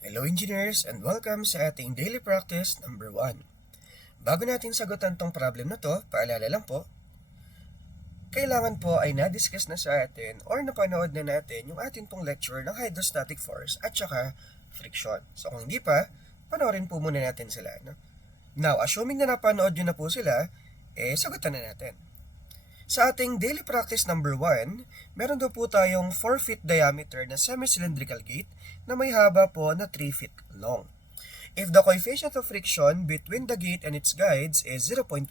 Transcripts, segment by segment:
Hello engineers and welcome sa ating daily practice number 1. Bago natin sagutan tong problem na to, paalala lang po, kailangan po ay na-discuss na sa atin or napanood na natin yung ating pong lecture ng hydrostatic force at saka friction. So kung hindi pa, panoorin po muna natin sila. No? Now, assuming na napanood nyo na po sila, sagutan na natin. Sa ating daily practice number 1, meron daw po tayong 4 feet diameter na semi-cylindrical gate na may haba po na 3 feet long. If the coefficient of friction between the gate and its guides is 0.1,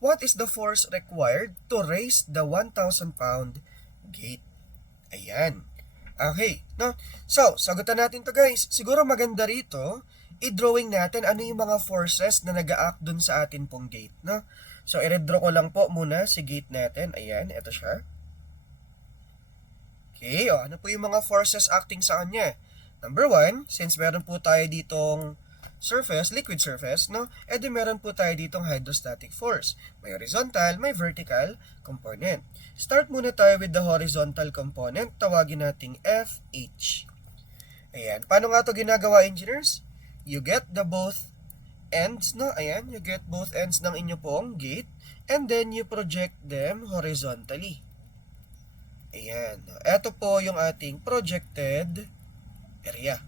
what is the force required to raise the 1,000 pound gate? Ayan. Okay, no? So, sagutan natin to guys. Siguro maganda rito, i-drawing natin ano yung mga forces na nag-a-act dun sa atin pong gate, no? So, i-redraw ko lang po muna si gate natin. Ayan, ito siya. Okay, ano po yung mga forces acting sa kanya? Number 1, since meron po tayo ditong surface, liquid surface, no? Edi meron po tayo ditong hydrostatic force. May horizontal, may vertical component. Start muna tayo with the horizontal component. Tawagin nating FH. Ayan, paano nga ito ginagawa, engineers? You get the both ends, no? Ayan, you get both ends ng inyo pong gate and then you project them horizontally. Ayan. Ito po yung ating projected area.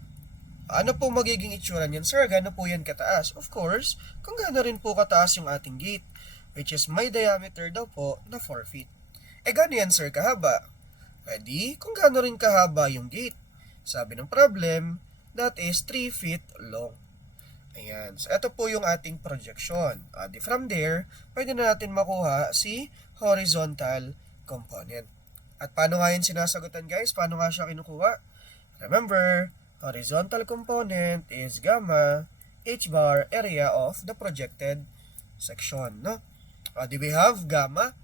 Ano po magiging itsura niyan, sir? Gano po yan kataas? Of course, kung gano rin po kataas yung ating gate, which is may diameter daw po na 4 feet. Gano yan, sir, kahaba? Pwede, kung gano rin kahaba yung gate. Sabi ng problem, that is 3 feet long. Ayan. So, ito po yung ating projection. From there, pwede na natin makuha si horizontal component. At paano nga yun sinasagutan, guys? Paano nga siya kinukuha? Remember, horizontal component is gamma h bar area of the projected section. No? Do we have gamma?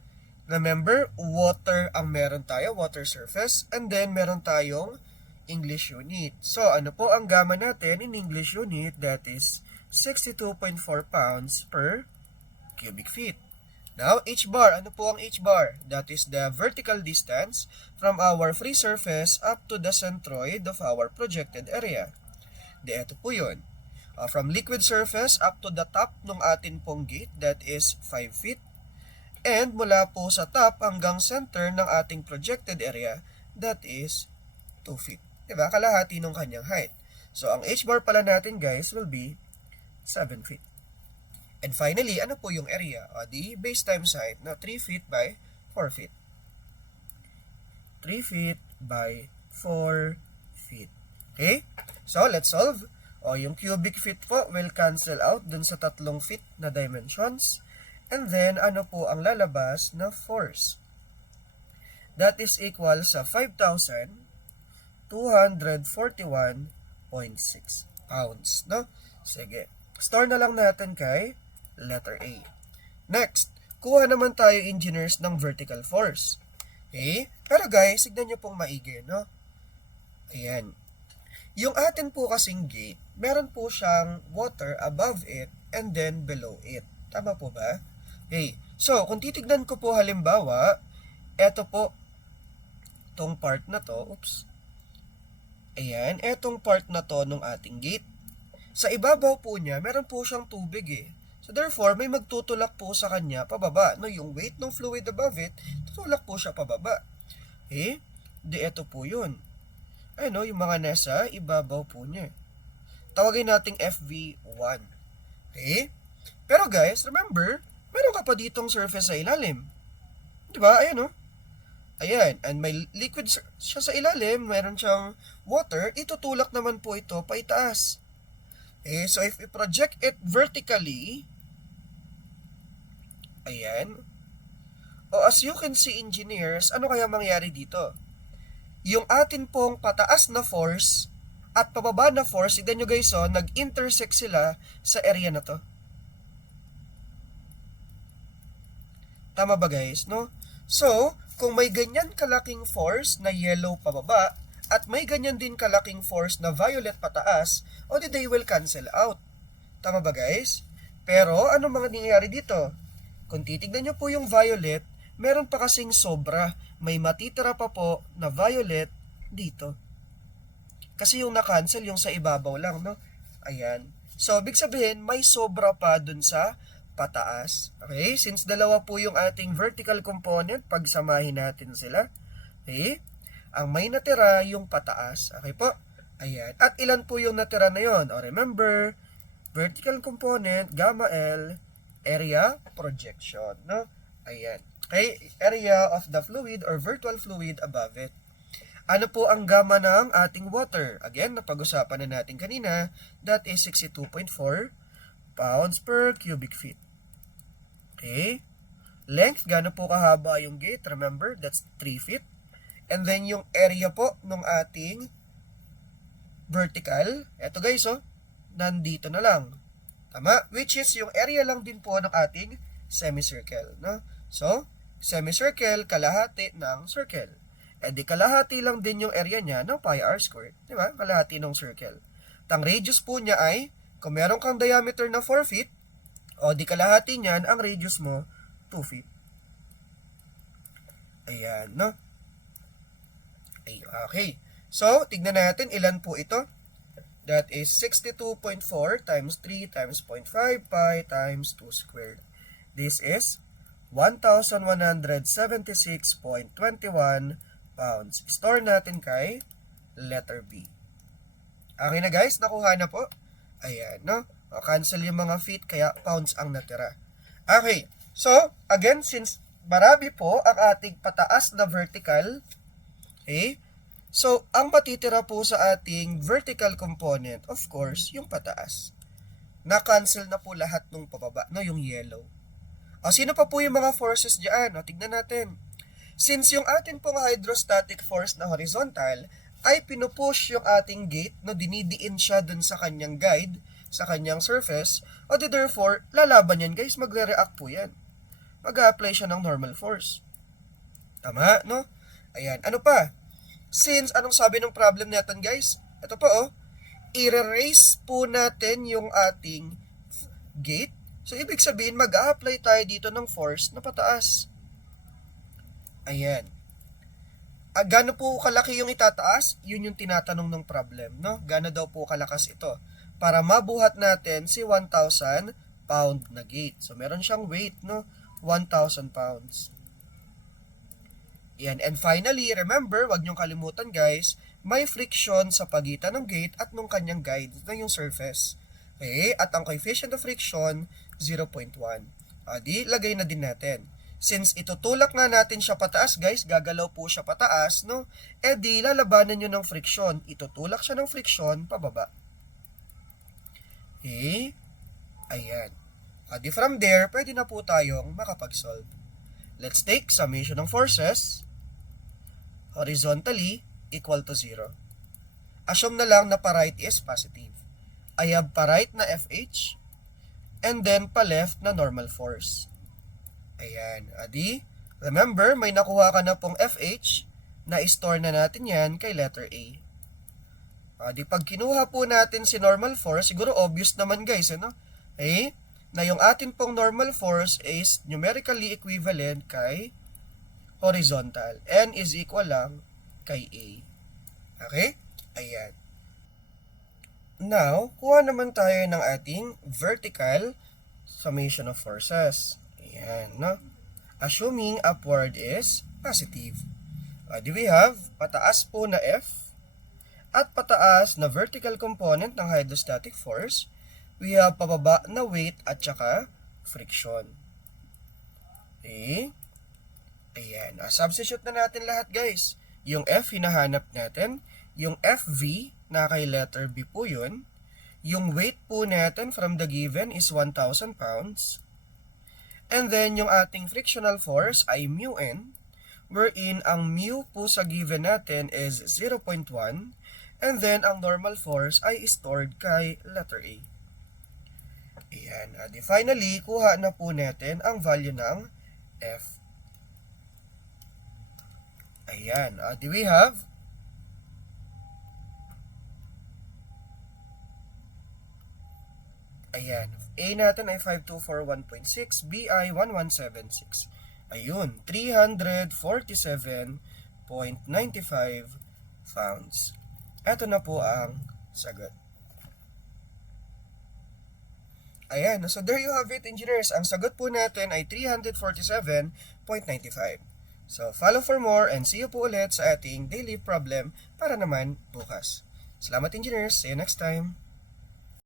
Remember, water ang meron tayo, water surface. And then, meron tayong English unit. So, ano po ang gamma natin in English unit? That is 62.4 pounds per cubic feet. Now, h bar. Ano po ang h bar? That is the vertical distance from our free surface up to the centroid of our projected area. Ito po yun. From liquid surface up to the top ng atin pong gate, that is 5 feet. And mula po sa top hanggang center ng ating projected area, that is 2 feet. Diba? Kalahati ng kanyang height. So, ang h-bar pala natin, guys, will be 7 feet. And finally, ano po yung area? The base times height na 3 feet by 4 feet. 3 feet by 4 feet. Okay? So, let's solve. Yung cubic feet po will cancel out dun sa 3 feet na dimensions. And then, ano po ang lalabas na force? That is equal sa 5,241.6 pounds. No? Sige. Store na lang natin kay letter A. Next, kuha naman tayo, engineers, ng vertical force. Okay? Pero guys, signan nyo pong maigi, no? Ayan. Yung atin po kasing gate, meron po siyang water above it and then below it. Tama po ba? Okay. So, kung titignan ko po halimbawa, eto po, tong part na to, oops. Ayan, etong part na to ng ating gate. Sa ibabaw po niya, meron po siyang tubig eh. So therefore, may magtutulak po sa kanya pababa. No, yung weight ng fluid above it, tutulak po siya pababa. Okay? Ito po yun. Ano, yung mga nasa ibabaw po niya. Tawagin nating FV1. Okay? Pero guys, remember, meron ka pa ditong surface sa ilalim. Diba? Ayan o. Ayan. And may liquid siya sa ilalim, meron siyang water, itutulak naman po ito pa itaas. Okay? So if we project it vertically, ayan. As you can see, engineers, ano kaya mangyari dito? Yung atin pong pataas na force at pababa na force, tignan nyo guys, nag-intersect sila sa area na to. Tama ba guys, no? So, kung may ganyan kalaking force na yellow pababa, at may ganyan din kalaking force na violet pataas, they will cancel out. Tama ba guys? Pero, ano mga nangyayari dito? Kung titignan nyo po yung violet, meron pa kasing sobra. May matitira pa po na violet dito. Kasi yung na-cancel yung sa ibabaw lang, no? Ayan. So, big sabihin, may sobra pa dun sa pataas. Okay? Since dalawa po yung ating vertical component, pagsamahin natin sila. Okay? Ang may natira yung pataas. Okay po? Ayan. At ilan po yung natira na yon? O remember, vertical component, gamma L, area, projection. No? Ayan. Okay? Area of the fluid or virtual fluid above it. Ano po ang gamma ng ating water? Again, napag-usapan na natin kanina. That is 62.4 pounds per cubic feet. Okay? Length, gaano po kahaba yung gate? Remember, that's 3 feet. And then yung area po ng ating vertical, eto guys, oh, nandito na lang. Tama? Which is yung area lang din po ng ating semicircle. No? So, semicircle, kalahati ng circle. E di kalahati lang din yung area niya ng pi r squared. Diba? Kalahati ng circle. Ang radius po niya ay, kung meron kang diameter na 4 feet, o di kalahati niyan, ang radius mo, 2 feet. Ayan, no? Ay, okay. So, tignan natin ilan po ito. That is 62.4 times 3 times 0.5 pi times 2 squared. This is 1,176.21 pounds. Store natin kay letter B. Okay na guys, nakuha na po. Ayan, no? O, cancel yung mga feet, kaya pounds ang natira. Okay, so, again, since marami po ang ating pataas na vertical, okay, so, ang matitira po sa ating vertical component, of course, yung pataas. Na-cancel na po lahat ng pababa, no? Yung yellow. O, sino pa po yung mga forces dyan? O, tignan natin. Since yung atin pong hydrostatic force na horizontal ay pinupush yung ating gate, no, dinidiin siya dun sa kanyang guide, sa kanyang surface, o therefore, lalaban yan guys, magre-react po yan. Mag-a-apply siya ng normal force. Tama, no? Ayan, ano pa? Since, anong sabi ng problem natin guys? Ito po, oh, i-erase po natin yung ating gate. So, ibig sabihin, mag-a-apply tayo dito ng force na pataas. Ayan. Gaano po kalaki yung itataas? Yun yung tinatanong ng problem, no? Gaano daw po kalakas ito? Para mabuhat natin si 1,000 pound na gate. So, meron siyang weight, no? 1,000 pounds. Ayan. And finally, remember, wag niyong kalimutan guys, may friction sa pagitan ng gate at nung kanyang guide na yung surface. Okay? At ang coefficient of friction, 0.1. Di, lagay na din natin. Since itutulak nga natin siya pataas, guys, gagalaw po siya pataas, no? E di, lalabanan nyo ng friction. Itutulak siya ng friction pababa. Okay? Ayan. Di from there, pwede na po tayong makapag-solve. Let's take summation ng forces. Horizontally, equal to 0. Assume na lang na pa-right is positive. I have pa-right na FH, and then pa-left na normal force. Ayan, adi, remember, may nakuha ka na pong FH, na i-store na natin yan kay letter A. Adi, pag kinuha po natin si normal force, siguro obvious naman guys, ano? Okay? Na yung atin pong normal force is numerically equivalent kay horizontal. N is equal lang kay A. Okay? Ayan. Now, kuha naman tayo ng ating vertical summation of forces. Ayan, no? Assuming upward is positive. Do we have pataas po na F at pataas na vertical component ng hydrostatic force. We have pababa na weight at saka friction. Okay? Ayan. Substitute na natin lahat guys. Yung F hinahanap natin. Yung FV na kay letter B po yun. Yung weight po natin from the given is 1,000 pounds. And then, yung ating frictional force ay mu n, wherein ang mu po sa given natin is 0.1, and then, ang normal force ay stored kay letter A. Ayan. Finally, kuha na po natin ang value ng F. Ayan. Do we have? Ayan. A natin ay 5241.6, B ay 1176. Ayun, 347.95 pounds. Eto na po ang sagot. Ayan, so there you have it, engineers. Ang sagot po natin ay 347.95. So, follow for more and see you po ulit sa ating daily problem para naman bukas. Salamat, engineers. See you next time.